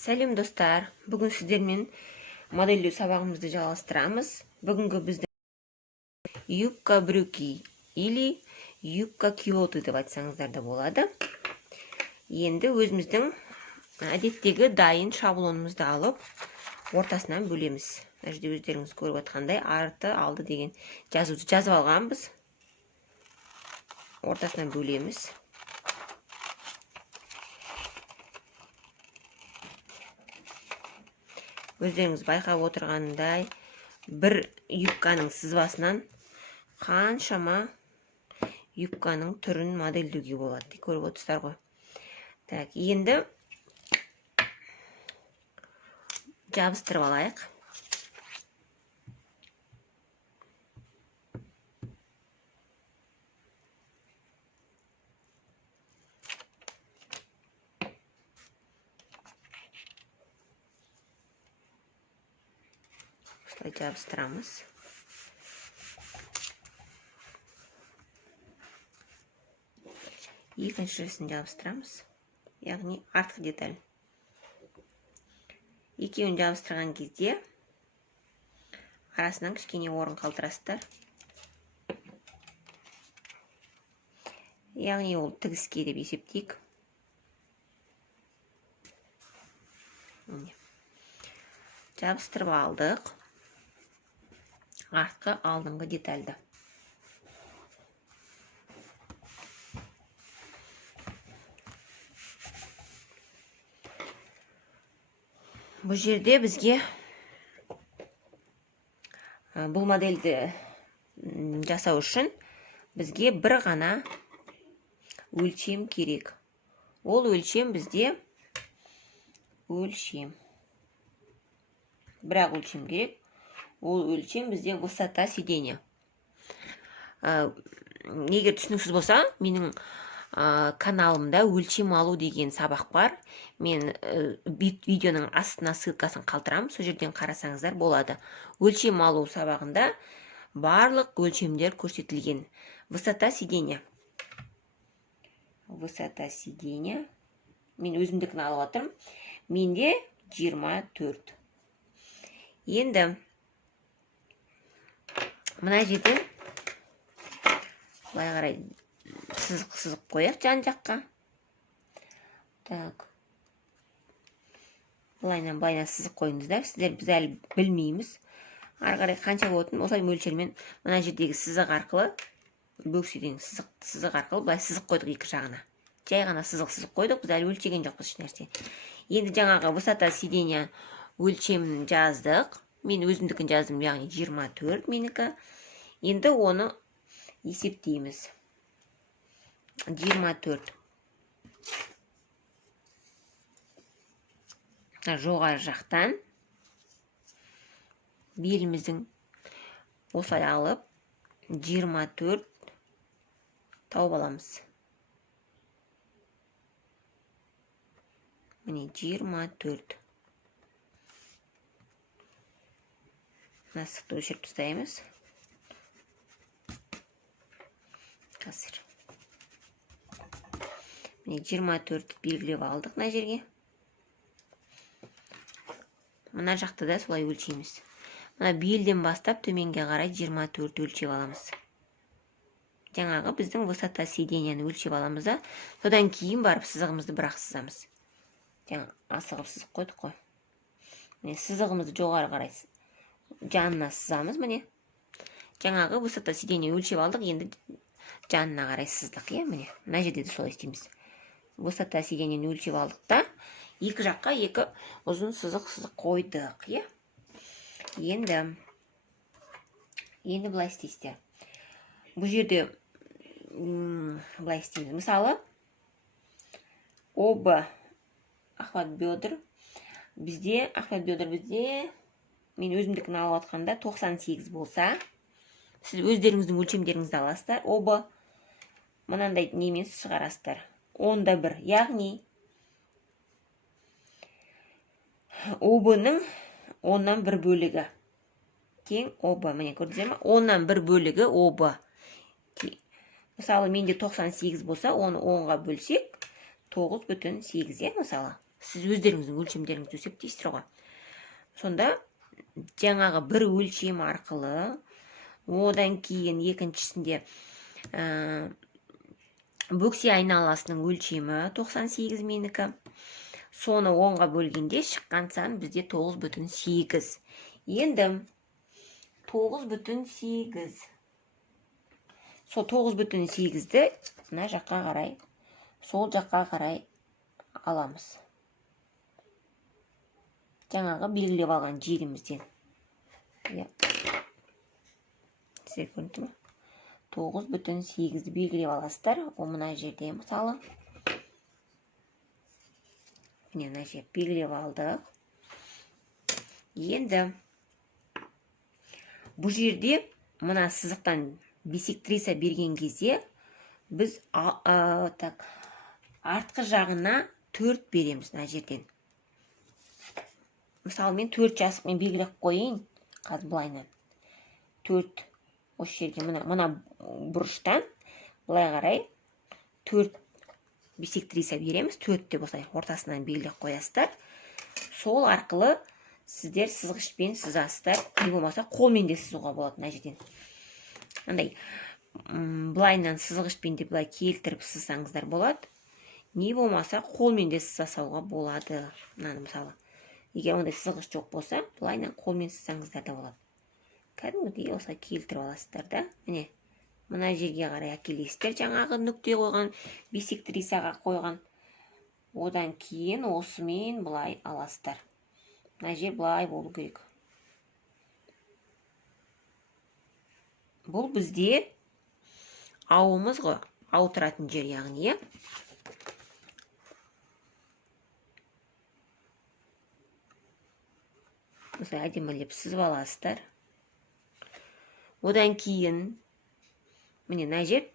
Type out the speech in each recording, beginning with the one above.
Сәлем достар, бүгін сіздермен модельдеу сабағымызды жалғастырамыз. Бүгінгі біздің юбка брюки или юбка кюлоты деп айтсаңыздар да болады. Енді өзіміздің әдеттегі дайын шаблонымызды алып, ортасынан бөлеміз. Мына жерде өздеріңіз көріп отқандай арты алды деген жазуды жазып алғанбыз. Ортасынан бөлеміз. Өздеріңіз байқап отырғандай, бір юбканың сызбасынан қаншама юбканың түрін модельдеуге болады. Көріп отырсыздар ғой. Так, енді жабыстырып алайық. Жабыстырамыз. Екіншісін жабыстырамыз. Яғни артқы деталь. Екеуін жабыстырған кезде арасынан кішкене орын қалдырасыздар. Яғни ол тігіске деп есептейік. Жабыстырып алдық. Артқы алдыңғы детальді. Бұл жерде бізге бұл модельді жасау үшін бізге бір ғана өлшем керек. Ол өлшем бізде бірақ өлшем керек. Ол өлшем бізде высота сиденья. Егер түсініксіз болса, менің каналымда өлшем алу деген сабақ бар. Мен видеоның астына ссылкасын қалдырамын, сол жерден қарасаңыздар болады. Өлшем алу сабағында барлық өлшемдер көрсетілген. Высота сиденья. Мен өзімдікін алып отырмын. Менде 24. Енді мына жерде былай қарай сызық қояқ жан жаққа. Так. Былайнан сызық қойыңыздар. Сіздер біз әлі білмейміз. Ары қарай қанша болатын, осылай мөлшермен мына жердегі сызық арқылы, бөкседен сызық арқылы былай сызық қойдық екі жағына. Жай ғана сызық қойдық, біз әлі өлшеген жоқпыз ешнәрсе. Енді жаңағы высота сиденья өлшемін жаздық. Мен өзімдікін жаздым, яғни 24 менікі. Енді оны есептейміз. 24. Жоғары жақтан беліміздің осылай алып 24 тауып аламыз. Міне 24. Насықты өшіріп тастаймыз. Қазір. Міне 24 белгілеп алдық мына жерге. Мына жақты да солай өлшейміз. Мына белден бастап төменге қарай 24 өлшеп аламыз. Жаңағы біздің высота сиденьяны өлшеп аламыз да, содан кейін барып сызығымызды бірақ сызамыз. Жаңа асығып сызық қойдық қой. Міне сызығымызды жоғары қарай жанына сызамыз, міне. Жаңағы высота сиденья өлшеп алдық, енді жанына қарай сыздық, міне. Мына жерде де солай істейміз. Высота сиденьяны өлшеп алдық та, екі жаққа екі ұзын сызық қойдық, Енді былай істейсіздер. Бұл жерде былай істейміз. Мысалы, оба охват бедр бізде, мен өзімдікін алып атқанда 98 болса, сіз өздеріңіздің өлшемдеріңізді аласыздар, оба мынандай немен шығарасыздар. 10-1, яғни обаның 10-нан 1 бөлігі. Тең оба, міне көрдіңіздер ме? 10-нан 1 бөлігі оба. Мысалы, менде 98 болса, оны 10-ға бөлсек, 9,8, мысалы. сіз өздеріңіздің өлшемдеріңізді есептейсіздер ғой. Сонда жаңағы бір өлшем арқылы, одан кейін екіншісінде бөксе айналасының өлшемі 98 менікі. Соны 10-ға бөлгенде шыққан сан бізде 9,8. Енді 9,8. Сол 9,8-ді мына жаққа қарай, сол жаққа қарай аламыз. Жаңағы белгілеп алған жерімізден. Сіздер көрінді ме? 9,8-ді белгілеп аласыздар. О, мына жерде мысалы. Мына жер белгілеп алдық. Енді бұл жерде мына сызықтан бисектриса берген кезде біз артқы жағына 4 береміз мына жерден. Мысалы мен 4 жасықпен белгілеп қойын, қазір былайынан. 4 осы жерге мына бұрыштан былай қарай 4 бисектриса береміз. 4 деп осылай ортасынан белгілеп қоясыздар. Сол арқылы сіздер сызғышпен сызасыздар. Не болмаса қолмен де сызуға болады мына жерден. Андай былайынан сызғышпен де былай келтіріп сызсаңыздар болады. Не болмаса қолмен де сызасауға болады. Мынаны мысалы. Егер ондай сызғыш жоқ болса, былайынан қолмен сызсаңыздар да болады. Кәдімгідей осылай келтіріп аласыздар да. Міне, мына жерге қарай әкелесіздер. Жаңағы нүкте қойған, бисектрисаға қойған. Одан кейін осымен былай аласыздар. Мына жер былай болу керек. Бұл бізде ауымыз ғой, ау тұратын жер яғни. Осылай әдемілеп сызып аласыздар. Одан кейін міне мына жер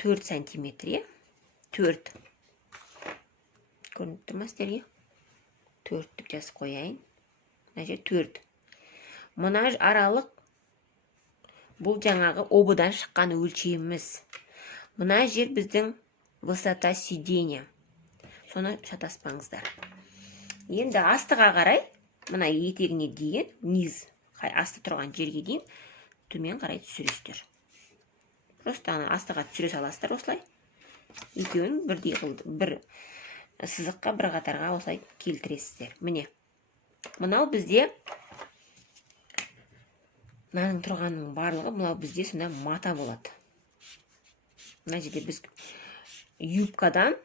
4 сантиметр, 4. Көрініп тұр ма сіздерге? 4 деп жазып қояйын. Мына жер 4. Мына аралық бұл жаңағы обыдан шыққан өлшеміміз. Мына жер біздің высота сиденья. Соны шатаспаңыздар. Енді астыға қарай, мына етегіне дейін, низ, асты тұрған жерге дейін, төмен қарай түсіресіздер. Просто астыға түсіре саласыздар осылай. Екеуін бірдей қылды, бір сызыққа, бір қатарға осылай келтіресіздер. Міне, мынау бізде мынаның тұрғанның барлығы, мынау бізде сонда мата болады. Мына жерде біз юбкадан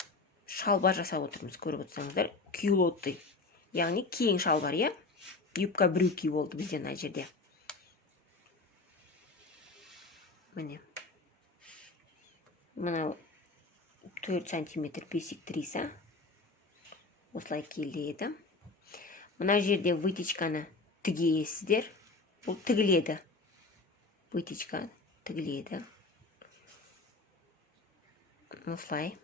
шалбар жасап отырмыз, көріп отырсаңыздар, кюлотты. Яғни кең шалбар, юбка брюки болды бізде мына жерде. Міне. Мынау 4 сантиметр бисектриса. Осылай келеді. Мына жерде вытечканы тігесіздер. Бұл тігіледі. Вытечка тігіледі. Осылай.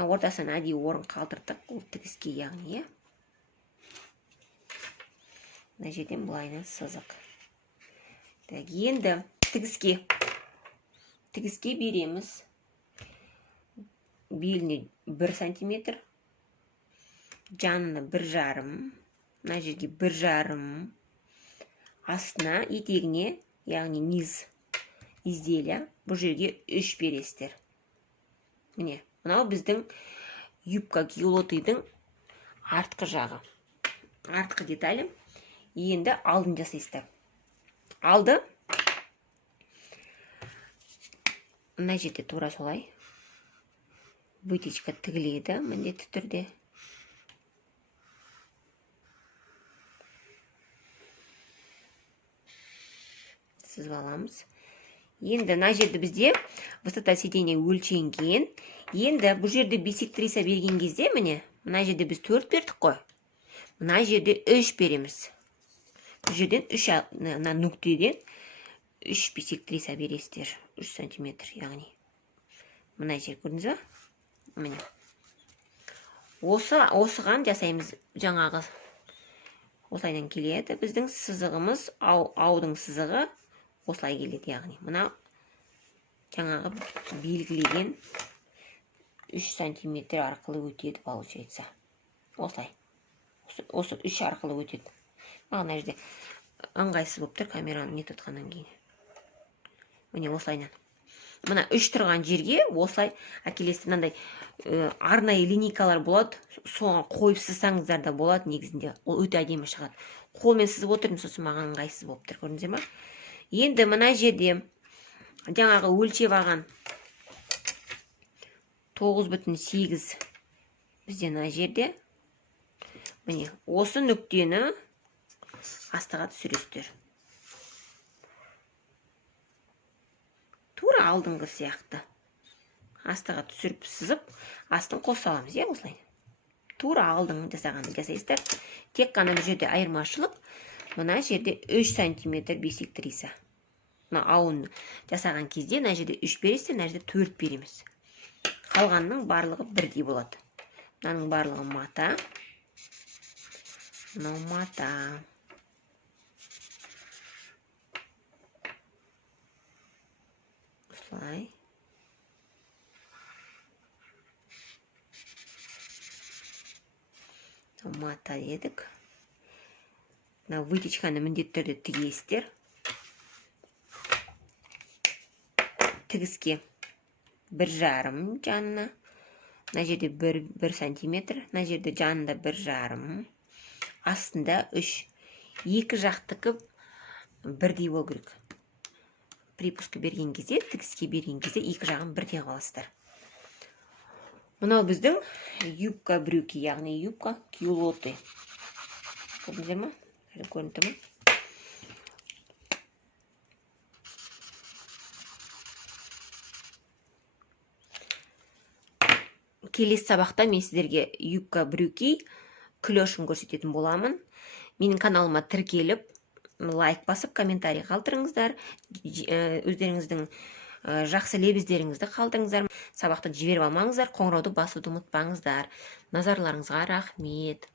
Ортасына әдейі орын қалдырдық. Бұл тігіске яғни. Мына жерден былайынан сызық. Енді тігіске береміз. Беліне 1 сантиметр. Жанына 1,5. Мына жерге 1,5. Астына, етегіне, яғни низ изделия, бұл жерге 3 бересіздер. Міне, мынау біздің юбка кюлотыйдың артқы жағы. Артқы деталі. Енді алдын жасайсыздар. Алды. Мына жерде тура солай. Вытечка тігіледі, міндетті түрде. Сызып аламыз. Енді мына жерде бізде высота сиденья өлшенген. Енді бұл жерде бисектриса берген кезде, міне, мына жерде біз 4 бердік қой. Мына жерде 3 береміз. Бұл жерден 3, нүктеден 3 бисектриса бересіздер. 3 сантиметр, яғни. Мына жер көрдіңіз ба? Міне. Осыған жасаймыз жаңағы. Осылайдан келеді. Біздің сызығымыз, аудың сызығы осылай келеді, яғни. Мына жаңағы белгілеген 3 сантиметр арқылы өтеді, получается. Осылай. Осы 3 арқылы өтеді. Мына жерде ыңғайсыз болып тұр камераны не тұтқаннан кейін. Міне осылайнан. Мына 3 тұрған жерге осылай әкелесті. Мынандай арнайы линейкалар болады. Соған қойып сызсаңыздар да болады негізінде. Ол өте әдемі шығады. Қолмен сызып отырмын, сосын маған ыңғайсыз болып тұр. Көрдіңіздер ме? Енді мына жерде жаңағы өлшеп алған 9,8 бізде мына жерде. Міне осы нүктені астыға түсіресіздер. Тура алдыңғы сияқты. Астыға түсіріп сызып, астын қоса аламыз, осылай. Тура алдыңғы жасағанды жасайсыздар. Тек қана бұл жерде айырмашылық, мына жерде 3 сантиметр бесіктірейсі. Мына ауын жасаған кезде мына жерде 3 бересіздер, мына жерде 4 береміз. Қалғанның барлығы бірдей болады. Мынаның барлығы мата. Мынау мата. Осылай. Мата едік. Мына вытечканы міндетті түрде тігесіздер. Тігіске 1,5 жанына. Мына жерде 1 сантиметр. Мына жерде жанында 1,5. Астында 3. Екі жақтықы бірдей бол керек. Припусқа берген кезде, тігіске берген кезде екі жағын бірдей қаласыздар. Мынау біздің юбка брюки, яғни юбка кюлоты. Көрдіңіздер ме? Көрінді ме? Келесі сабақта мен сіздерге юбка брюки клешін көрсететін боламын. Менің каналыма тіркеліп, лайк басып, комментарий қалдырыңыздар. Өздеріңіздің жақсы лебіздеріңізді қалдырыңыздар. Сабақты жіберіп алмаңыздар, қоңырауды басуды ұмытпаңыздар. Назарларыңызға рахмет.